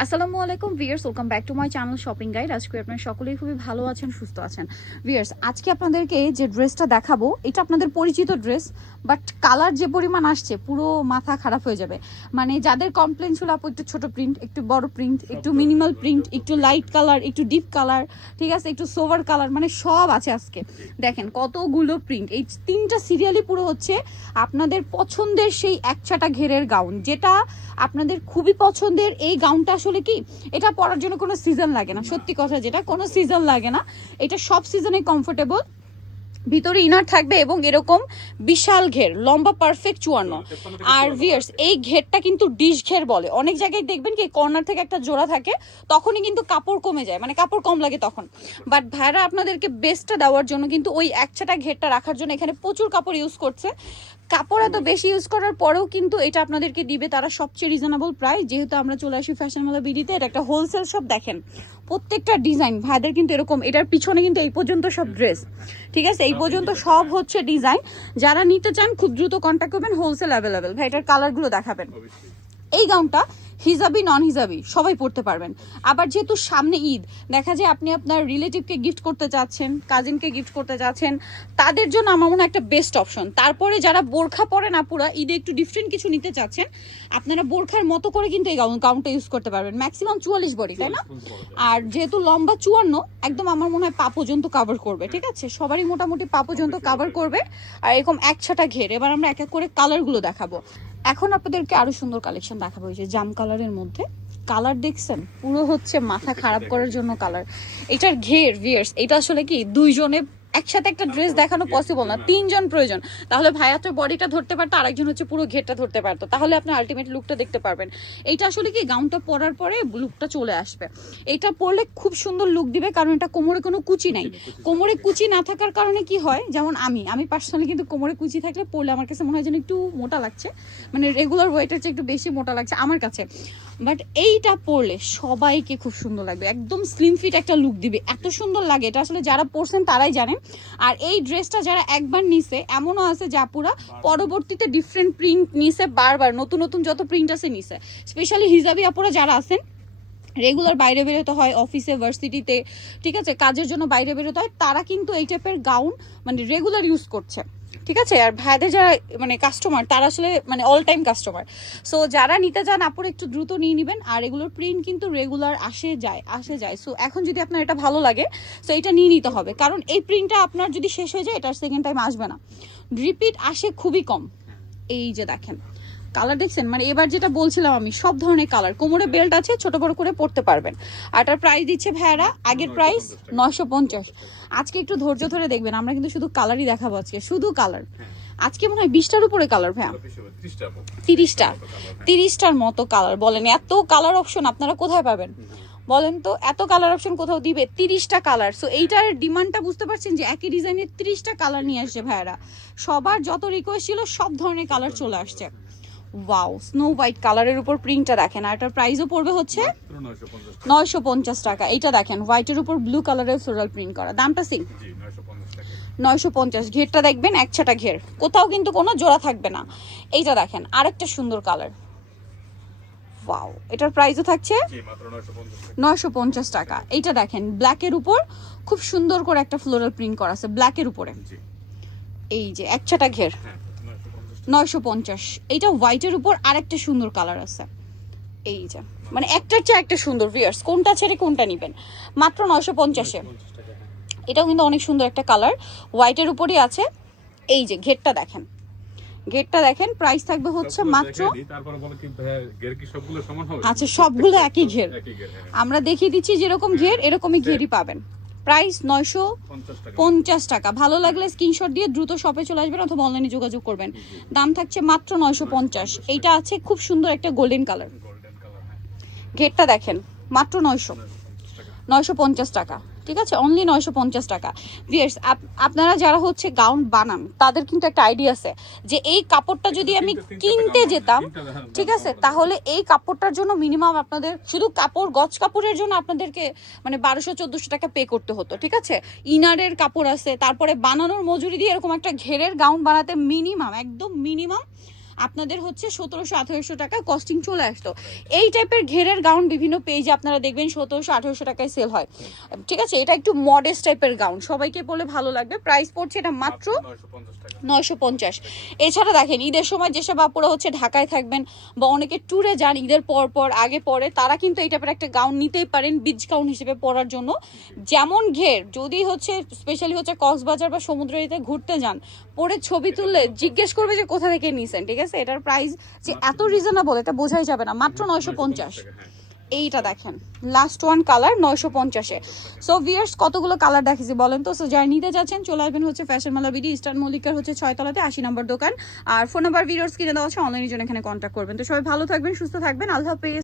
আসসালামু আলাইকুম viewers, welcome back to my channel shopping guide. আজকে আপনারা সকলেই খুবই ভালো আছেন, সুস্থ আছেন। ভিউয়ার্স, আজকে আপনাদেরকে যে ড্রেসটা দেখাবো এটা আপনাদের পরিচিত ড্রেস, বাট কালার যে পরিমাণ আসছে পুরো মাথা খারাপ হয়ে যাবে। মানে যাদের কমপ্লেন ছিল আপু একটু ছোট প্রিন্ট, একটু বড় প্রিন্ট, একটু মিনিমাল প্রিন্ট, একটু লাইট কালার, একটু ডিপ কালার, ঠিক আছে, একটু সোভার কালার, মানে সব আছে আজকে। দেখেন কতগুলো প্রিন্ট, এই তিনটা সিরিয়ালই পুরো হচ্ছে আপনাদের পছন্দের সেই একচাটা ঘেরের গাউন, যেটা আপনাদের খুবই পছন্দের। এই গাউনটা আসলে কি, এটা পরার জন্য কোনো সিজন লাগে না, সত্যি কথা যেটা, কোনো সিজন লাগে না। এটা সব সিজনে কমফোর্টেবল, ভিতরে ইনার থাকবে এবং এরকম বিশাল ঘের, লম্বা পারফেক্ট 54। আর ভিয়ার্স, এই ঘেরটা কিন্তু ডিশ ঘের বলে। অনেক জায়গায় দেখবেন কি কর্নার থেকে একটা জোড়া থাকে, তখনই কিন্তু কাপড় কমে যায়, মানে কাপড় কম লাগে তখন। বাট ভাইরা আপনাদেরকে বেস্টটা দেওয়ার জন্য কিন্তু ওই একচাটা ঘেরটা রাখার জন্য এখানে প্রচুর কাপড় ইউজ করছে। কাপড় এত বেশি ইউজ করার পরেও কিন্তু এটা আপনাদেরকে দিবে তারা সবচেয়ে রিজনেবল প্রাইস। যেহেতু আমরা চলে আসি ফ্যাশন মেলা বিডিতে, এটা একটা হোলসেল শপ। দেখেন প্রত্যেকটা ডিজাইন ভাইদের কিন্তু এরকম, এটার পিছনে কিন্তু এই পর্যন্ত সব ড্রেস, ঠিক আছে, এই পর্যন্ত সব হচ্ছে ডিজাইন। যারা নিতে চান খুব দ্রুত কন্ট্যাক্ট করবেন, হোলসেল অ্যাভেলেবেল। ভাই এটার কালারগুলো দেখাবেন। এই গাউনটা হিজাবি নন হিজাবি সবাই পড়তে পারবেন। আবার যেহেতু সামনে ঈদ, দেখা যায় আপনি আপনার রিলেটিভকে গিফট করতে চাচ্ছেন, কাজিনকে গিফট করতে চাচ্ছেন, তাদের জন্য আমার মনে হয় একটা বেস্ট অপশন। তারপরে যারা বোরখা পরেন আপুরা, ঈদে একটু ডিফারেন্ট কিছু নিতে চাচ্ছেন, আপনারা বোরখার মতো করে কিন্তু এই গাউনটা ইউজ করতে পারবেন। ম্যাক্সিমাম 44 বডি, তাই না? আর যেহেতু লম্বা 54, একদম আমার মনে হয় পা পর্যন্ত কাভার করবে, ঠিক আছে, সবারই মোটামুটি পা পর্যন্ত কাভার করবে। আর এরকম একসাটা ঘের। এবার আমরা এক এক করে কালারগুলো দেখাবো। এখন আপনাদেরকে আরো সুন্দর কালেকশন দেখাবো। এই যে জাম কালারের মধ্যে, কালার দেখছেন পুরো হচ্ছে মাথা খারাপ করার জন্য কালার। এটার ঘের ভিয়ার্স, এটা আসলে কি দুইজনে একসাথে একটা ড্রেস দেখানো পসিবল না, তিনজন প্রয়োজন। তাহলে ভাইয়া তো বডিটা ধরতে পারতো, আরেকজন হচ্ছে পুরো ঘেরটা ধরতে পারতো, তাহলে আপনি আলটিমেট লুকটা দেখতে পারবেন। এইটা আসলে কি গাউনটা পরার পরে লুকটা চলে আসবে। এটা পরলে খুব সুন্দর লুক দিবে, কারণ এটা কোমরে কোনো কুচি নাই। কোমরে কুচি না থাকার কারণে কি হয়, যেমন আমি পার্সোনালি কিন্তু কোমরে কুচি থাকলে পরলে আমার কাছে মনে হয় যেন একটু মোটা লাগছে, মানে রেগুলার ওয়েটের চেয়ে একটু বেশি মোটা লাগছে আমার কাছে। বাট এইটা পরলে সবাইকে খুব সুন্দর লাগবে, একদম স্লিম ফিট একটা লুক দিবে, এত সুন্দর লাগে। এটা আসলে যারা পরছেন তারাই জানেন। আর এই ড্রেসটা যারা একবার নিছে, এমনও আছে যে আপুরা পরবর্তীতে ডিফারেন্ট প্রিন্ট নিছে, বারবার নতুন নতুন যত প্রিন্ট আছে নিছে। স্পেশালি হিজাবি আপুরা যারা আছেন, রেগুলার বাইরে বেরোতে হয়, অফিসে, ভার্সিটিতে, ঠিক আছে, কাজের জন্য বাইরে বেরোতে হয়, তারা কিন্তু এই টাইপের গাউন মানে রেগুলার ইউজ করছে, ঠিক আছে। আর ভাইদের যারা মানে কাস্টমার, তারা আসলে মানে অল টাইম কাস্টমার। সো যারা নিতে চান আপুর একটু দ্রুত নিয়ে নেবেন। আর এগুলোর প্রিন্ট কিন্তু রেগুলার আসে যায়। সো এখন যদি আপনার এটা ভালো লাগে, সো এটা নিয়ে নিতে হবে, কারণ এই প্রিন্টটা আপনার যদি শেষ হয়ে যায়, এটার সেকেন্ড টাইম আসবে না, রিপিট আসে খুবই কম। এই যে দেখেন কালার দেখছেন, মানে এবার যেটা বলছিলাম আমি, সব ধরনের কালার, কোমরে বেল্ট আছে, ছোট বড় করে পড়তে পারবেন। আর এটার প্রাইস দিচ্ছে ভাইয়ারা, আগের প্রাইস 950। আজকে একটু ধৈর্য ধরে দেখবেন, আমরা কিন্তু শুধু কালারই দেখাবো আজকে, শুধু কালার। আজকে মনে হয় 20টার উপরে কালার ভাইয়া, 30টার মতো কালার। বলেন এত কালার অপশন আপনারা কোথায় পাবেন বলেন তো? এত কালার অপশন কোথাও দিবে? 30টা কালার। সো এইটার ডিমান্ডটা বুঝতে পারছেন যে একই ডিজাইনের 30টা কালার নিয়ে আসছে ভাইয়ারা। সবার যত রিকোয়েস্ট ছিল সব ধরনের কালার চলে আসছে। ওয়াও, স্নো হোয়াইট কালারের উপর প্রিন্টটা দেখেন। আর এটার প্রাইসও পড়বে হচ্ছে 950 টাকা। এইটা দেখেন হোয়াইটের উপর ব্লু কালারের ফ্লোরাল প্রিন্ট করা, দামটা সেম 950। ঘেরটা দেখবেন একছাটা ঘের, কোথাও কিন্তু কোনো জোড়া থাকবে না। এইটা দেখেন আরেকটা সুন্দর কালার, ওয়াও, এটার প্রাইসও থাকছে 950 টাকা। এইটা দেখেন ব্ল্যাকের উপর খুব সুন্দর করে একটা ফ্লোরাল প্রিন্ট করা আছে ব্ল্যাকের উপরে। এই যে একছাটা ঘের 950। এইটা হোয়াইটের উপর আরেকটা সুন্দর কালার আছে। এই যে মানে একটার চেয়ে একটা সুন্দর। ভিউয়ার্স, কোনটা ছেড়ে কোনটা নেবেন? মাত্র 950-এ। এটাও কিন্তু অনেক সুন্দর একটা কালার, হোয়াইটের উপরই আছে। এই যে ঘেরটা দেখেন, প্রাইস থাকবে হচ্ছে মাত্র, আচ্ছা সবগুলো একই ঘের, আমরা দেখিয়ে দিচ্ছি যেরকম ঘের এরকমই ঘেরই পাবেন। প্রাইস 950 টাকা। ভালো লাগলে স্ক্রিনশট দিয়ে দ্রুত শপে চলে আসবেন অথবা অনলাইনে যোগাযোগ করবেন। দাম থাকছে মাত্র 950। এইটা আছে খুব সুন্দর একটা গোল্ডেন কালার, ঘেরটা দেখেন মাত্র 950 টাকা, ঠিক আছে, অনলি 950 টাকা। ভিউয়ার্স, আপনারা যারা হচ্ছে গাউন বানান, তাদের কিন্তু একটা আইডিয়া আছে যে এই কাপড়টা যদি আমি কিনতে যেতাম, ঠিক আছে, তাহলে এই কাপড়টার জন্য মিনিমাম আপনাদের শুধু কাপড়, গজ কাপড়ের জন্য আপনাদেরকে মানে 1200-1400 টাকা পে করতে হতো, ঠিক আছে। ইনারের কাপড় আছে, তারপরে বানানোর মজুরি দিয়ে এরকম একটা ঘেরের গাউন বানাতে মিনিমাম, একদম মিনিমাম আপনাদের হচ্ছে 1700-1800 টাকা কস্টিং চলে আসতো। এই টাইপের ঘেরের গাউন বিভিন্ন পেজে আপনারা দেখবেন 1700-1800 টাকায় সেল হয়, ঠিক আছে? এটা একটু মডেস্ট টাইপের গাউন, সবাইকে বলে ভালো লাগবে। প্রাইস পড়ছে এটা মাত্র 950। এছাড়া দেখেন ঈদের সময় যেসব আপুরা হচ্ছে ঢাকায় থাকবেন বা অনেকে ট্যুরে যান ঈদের পর পর আগে পরে, তারা কিন্তু এই টাইপের একটা গাউন নিতেই পারেন বিচ গাউন হিসেবে পরার জন্য। যেমন ঘের, যদি হচ্ছে স্পেশালি হচ্ছে কক্সবাজার বা সমুদ্র এরিয়াতে ঘুরতে যান, পরে ছবি তুললে জিজ্ঞেস করবে যে কোথা থেকে নিছেন, ঠিক আছে? এটার প্রাইস যে এত রিজনেবল এটা বোঝাই যাবে না, মাত্র 950। এইটা দেখেন লাস্ট ওয়ান কালার 950-এ। সো ভিয়ার্স কতগুলো কালার দেখেছি বলেন তো? সো যারা নিতে যাচ্ছেন চলে আসবেন হচ্ছে ফ্যাশন মালা বিডি, ইস্টার্ন মল্লিকার হচ্ছে 6 তলাতে 80 নম্বর দোকান। আর ফোন নাম্বার ভিডিওস কিনে দেওয়া হচ্ছে, অনলাইনের জন্য এখানে কন্ট্যাক্ট করবেন। তো সবাই ভালো থাকবেন, সুস্থ থাকবেন, আল্লাহ হাফেজ।